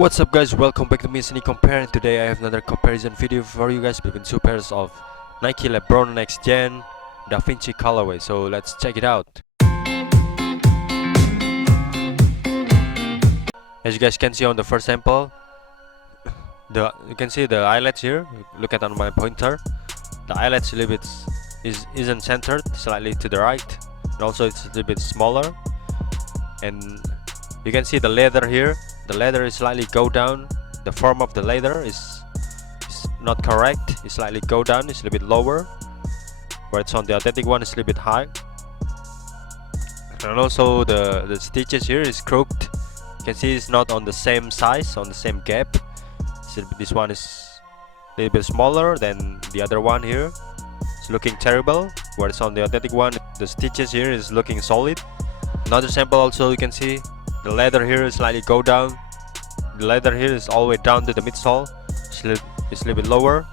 What's up guys, welcome back to me, Vinci Compare, and today I have another comparison video for you guys between two pairs of Nike Lebron Nxxt Gen Vinci colorway. So let's check it out. As you guys can see on the first sample, you can see the eyelets here. Look at on my pointer. The eyelets a little bit isn't centered, slightly to the right, and also it's a little bit smaller. And you can see the leather here. The leather is slightly go down. The form of the leather is not correct. It's slightly go down. It's a little bit lower. Where it's on the authentic one, it's a little bit high. And also the stitches here is crooked. You can see it's not on the same size, on the same gap. So this one is a little bit smaller than the other one here. It's looking terrible. Where it's on the authentic one, the stitches here is looking solid. Another sample also, you can see the leather here is slightly go down. The leather here is all the way down to the midsole. It's a little bit lower.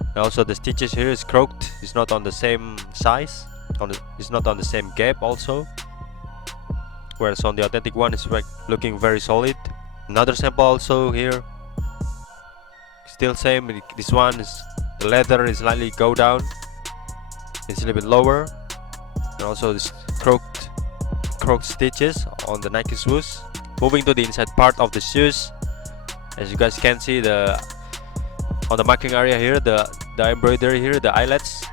And also the stitches here is crooked. It's not on the same size. It's not on the same gap also. Whereas on the authentic one is looking very solid. Another sample also here. Still same. This one is the leather is slightly go down. It's a little bit lower. And also this crooked stitches on the Nike shoes. Moving to the inside part of the shoes, as you guys can see, on the marking area here, the embroidery here, the eyelets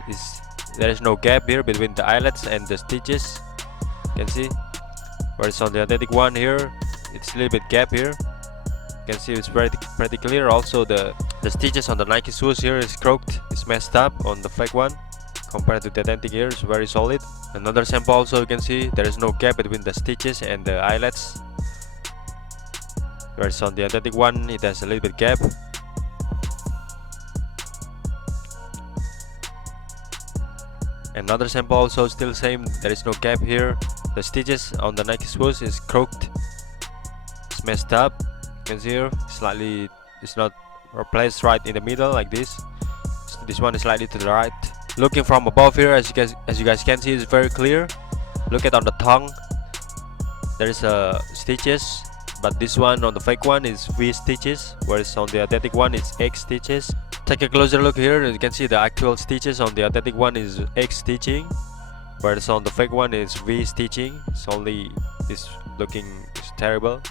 there is no gap here between the eyelets and the stitches. You can see. Whereas on the authentic one here, it's a little bit gap here. You can see it's pretty clear. Also the stitches on the Nike shoes here is crooked. It's messed up on the fake one. Compared to the authentic here, it's very solid. Another sample also, you can see there is no gap between the stitches and the eyelets. Whereas on the authentic one, it has a little bit gap. Another sample also, still same, there is no gap here. The stitches on the Nike shoes is crooked. It's messed up. You can see here, slightly, it's not placed right in the middle like this. This one is slightly to the right. Looking from above here, as you guys can see, it's very clear. Look at on the tongue, there is stitches, but this one on the fake one is V stitches, whereas on the authentic one is X stitches. Take a closer look here, and you can see the actual stitches on the authentic one is X stitching, whereas on the fake one is V stitching. It's terrible.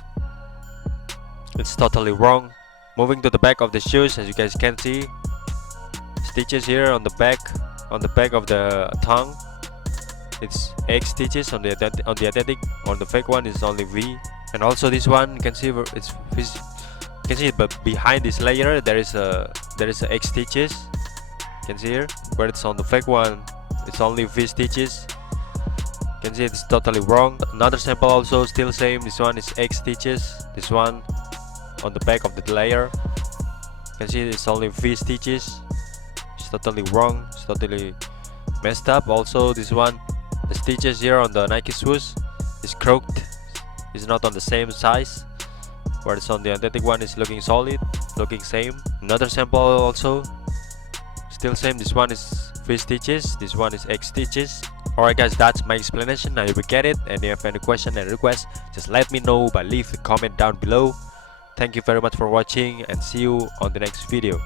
It's totally wrong. Moving to the back of the shoes, as you guys can see, stitches here on the back of the tongue, it's X stitches on the authentic. On the fake one is only V. And also this one, you can see but behind this layer there is a X stitches. You can see here, where it's on the fake one it's only V stitches. You can see it's totally wrong. Another sample also, still same, this one is X stitches. This one on the back of the layer, you can see it's only V stitches. Totally wrong. It's totally messed up. Also this one, the stitches here on the Nike shoes is crooked. It's not on the same size, whereas on the authentic one is looking solid, looking same. Another sample also, still same, this one is V stitches, this one is X stitches. Alright guys, that's my explanation. I hope you get it, and if you have any question and request, just let me know by leave a comment down below. Thank you very much for watching, and see you on the next video.